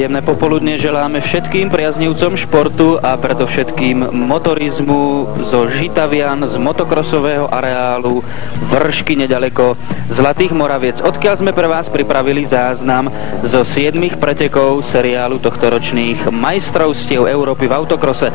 Príjemné popoludne želáme všetkým priaznivcom športu a predovšetkým motorizmu zo Žitavian, z motokrosového areálu Vršky nedaleko Zlatých Moraviec, odkiaľ sme pre vás pripravili záznam zo 7 pretekov seriálu tohtoročných majstrovstiev Európy v autokrose.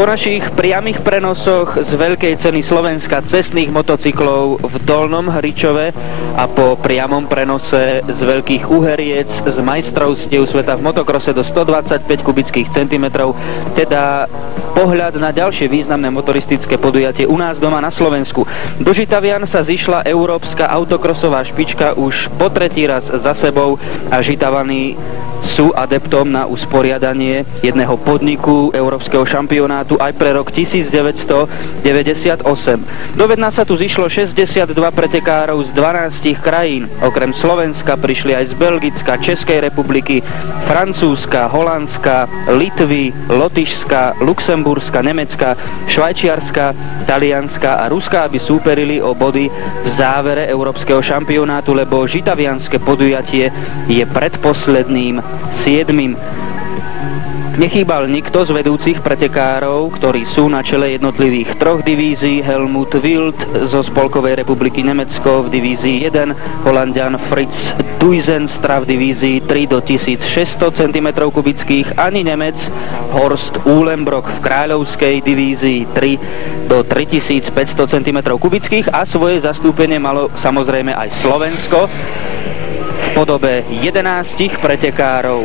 Po našich priamych prenosoch z Veľkej ceny Slovenska cestných motocyklov v Dolnom Hričove a po priamom prenose z Veľkých Uheriec z majstrovstiev sveta v motokrose do 125 kubických centimetrov, teda pohľad na ďalšie významné motoristické podujatie u nás doma na Slovensku. Do Žitavian sa zišla európska autokrosová špička už po tretí raz za sebou a Žitavany sú adeptom na usporiadanie jedného podniku európskeho šampionátu aj pre rok 1998. Do Vedna sa tu zišlo 62 pretekárov z 12 krajín. Okrem Slovenska prišli aj z Belgicka, Českej republiky, Francúzska, Holandska, Litvy, Lotyšska, Luxemburska, Nemecka, Švajčiarska, Talianska a Ruska, aby súperili o body v závere európskeho šampionátu, lebo žitavianske podujatie je predposledným 7. Nechýbal nikto z vedúcich pretekárov, ktorí sú na čele jednotlivých troch divízií. Helmut Wild zo Spolkovej republiky Nemecko v divízii 1, Holanďan Fritz Duizenstra v divízii 3 do 1600 cm3, ani Nemec Horst Uhlenbrock v kráľovskej divízii 3 do 3500 cm3 a svoje zastúpenie malo samozrejme aj Slovensko v podobe 11 pretekárov.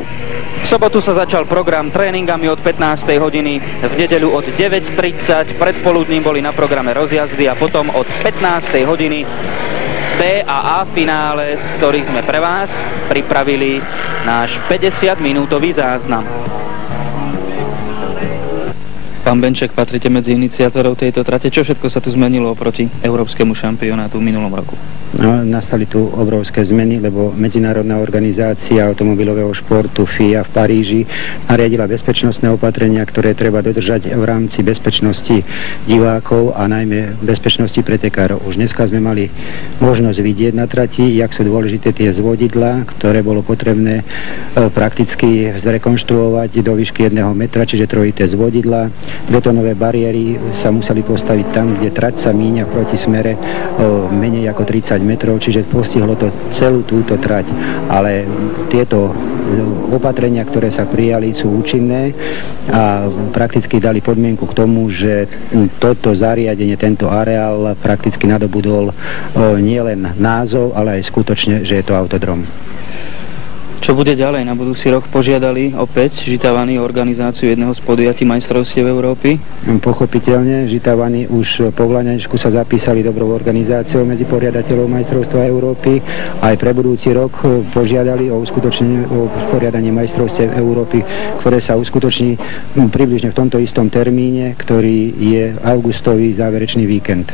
V sobotu sa začal program tréningami od 15. hodiny, v nedeľu od 9:30, predpoludním boli na programe rozjazdy a potom od 15. hodiny B a A finále, z ktorých sme pre vás pripravili náš 50-minútový záznam. Pán Benček, patríte medzi iniciátorov tejto trate. Čo všetko sa tu zmenilo oproti európskemu šampionátu v minulom roku? No, nastali tu obrovské zmeny, lebo Medzinárodná organizácia automobilového športu FIA v Paríži nariadila bezpečnostné opatrenia, ktoré treba dodržať v rámci bezpečnosti divákov a najmä bezpečnosti pretekárov. Už dneska sme mali možnosť vidieť na trati, jak sú dôležité tie zvodidlá, ktoré bolo potrebné prakticky zrekonštruovať do výšky 1 metra, čiže trojité zvodidlá. Betónové bariéry sa museli postaviť tam, kde trať sa míňa v protismere menej ako 30 metrov, čiže postihlo to celú túto trať. Ale tieto opatrenia, ktoré sa prijali, sú účinné a prakticky dali podmienku k tomu, že toto zariadenie, tento areál prakticky nadobudol nielen názov, ale aj skutočne, že je to autodrom. Čo bude ďalej? Na budúci rok požiadali opäť Žitavany o organizáciu jedného z podujatí majstrovstiev Európy? Pochopiteľne, Žitavany už po Vlaňačku sa zapísali dobrou organizáciou medzi poriadateľov majstrovstva Európy. Aj pre budúci rok požiadali o usporiadanie majstrovstiev Európy, ktoré sa uskutoční približne v tomto istom termíne, ktorý je augustový záverečný víkend.